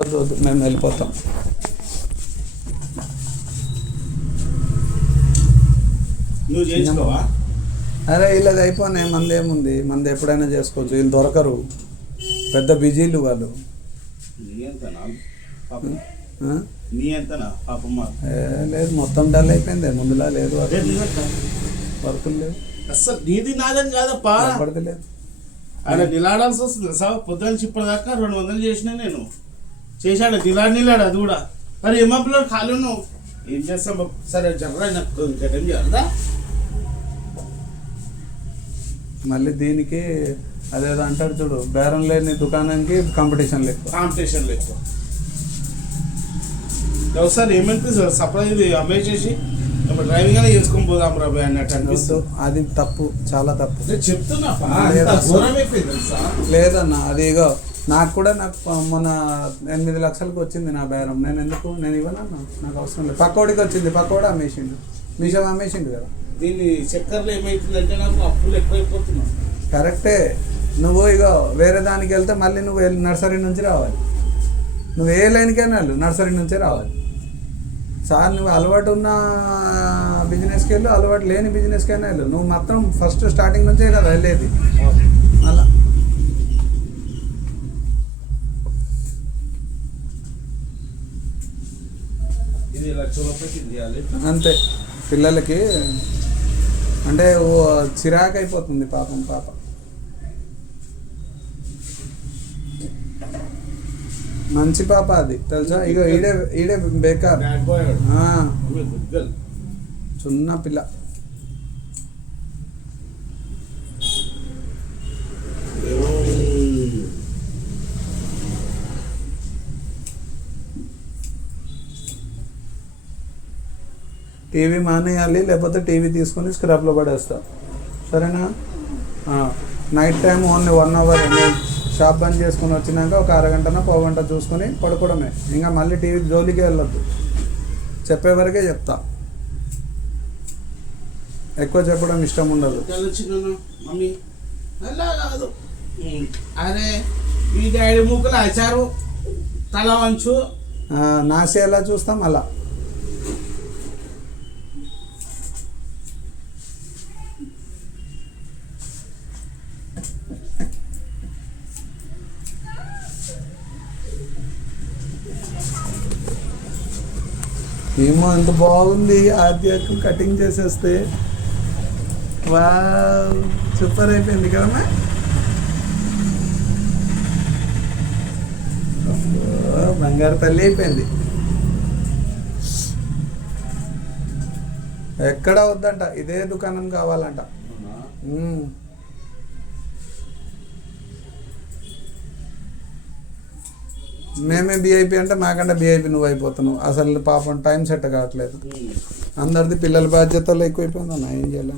వద్దు, మేము వెళ్ళిపోతాం. నువ్వు చేసుకోవా? అరే వీళ్ళది అయిపోయినాయి, మంది ఏముంది, మంది ఎప్పుడైనా చేసుకోవచ్చు. వీళ్ళు దొరకరు, పెద్ద బిజీలు వాళ్ళు. లేదు, మొత్తం డల్ అయిపోయింది, ముందులా లేదు, వర్కులు లేవు అసలు. నీది నాదని కాదప్పా, పడతలేదు. ఆయన నిలాడాల్సి వస్తుంది సార్. పొద్దున్న చిప్పటిదాకా 200 చేసినా నేను. చేశాడు నిలాడు అది కూడా. మరి ఏమప్పుడు ఖాళీ నువ్వు ఏం చేస్తాం బాబు? సరే జర్రా, నాకు ఇంకేం చేయాలదా? మళ్ళీ దీనికి అదేదో అంటారు చూడు, బేరం లేని దుకాణానికి కాంపిటీషన్ ఎక్కువ. ఒకసారి ఏమనిపిస్తుంది సర్ప్రైజ్ ఇది అమ్మాయి చేసి డ్రైవింగ్ అనే చేసుకొని పోదాం రాబోయే అన్నట్టు అనిపిస్తుంది. అది తప్పు, చాలా తప్పు. చెప్తున్నా లేదన్న, అది ఇగో నాకు కూడా మొన్న 8 లక్షలకు వచ్చింది నా బేరం. నేను ఇవ్వనన్నా, నాకు అవసరం లేదు. పక్కోడికి వచ్చింది, పక్కోడు అమ్మేసిండు, మీషో అమ్మేసిండు కదా. దీన్ని చక్కర్లు ఏమవుతుందంటే నాకు అప్పులు ఎక్కువైపోతున్నాయి. కరెక్టే, నువ్వు ఇగో వేరే దానికి వెళ్తే మళ్ళీ నువ్వు నర్సరీ నుంచి రావాలి. నువ్వు ఏ లైన్కైనా వెళ్ళు, నర్సరీ నుంచే రావాలి. సార్ నువ్వు అలవాటు ఉన్న బిజినెస్కి వెళ్ళు, అలవాటు లేని బిజినెస్కైనా వెళ్ళు. నువ్వు మాత్రం ఫస్ట్ స్టార్టింగ్ నుంచే కదా వెళ్ళేది. అలా అంతే. పిల్లలకి అంటే చిరాకు అయిపోతుంది పాపం. పాప మంచి పాప అది, తెలుసా? ఇక ఈడే బేకార్, చిన్న పిల్ల. టీవీ మానేయాలి, లేకపోతే టీవీ తీసుకొని స్క్రాప్లో పడేస్తా, సరేనా? Night time only 1 hour shop బంద్ చేసుకుని వచ్చినాక ఒక అరగంటనో పావుగంట చూసుకొని పడుకోవడమే. ఇంకా మళ్ళీ టీవీ జోలికే వెళ్ళొద్దు, చెప్పే వరకే చెప్తా. ఎక్కువ చెప్పడం ఇష్టం ఉండదు. మమ్మీ అలా కాదు, అరే మీ డాడీ ముక్కలు ఆచారు తల వంచు నాసి ఎలా చూస్తాం అలా. ఏమో ఎంత బాగుంది, ఆద్యకు కటింగ్ చేసేస్తే వా సూపర్ అయిపోయింది కదమ్మా. బంగారు తల్లి అయిపోయింది. ఎక్కడ వద్దంట, ఇదే దుకాణం కావాలంట. మేమే బీఐపీ అంటే మాకంటే బీఐపీ నువ్వు అయిపోతున్నావు. అసలు పాపం టైం సెట్ కావట్లేదు. అందరిది పిల్లల బాధ్యతలు ఎక్కువైపోయిందన్న, ఏం చేయాలి?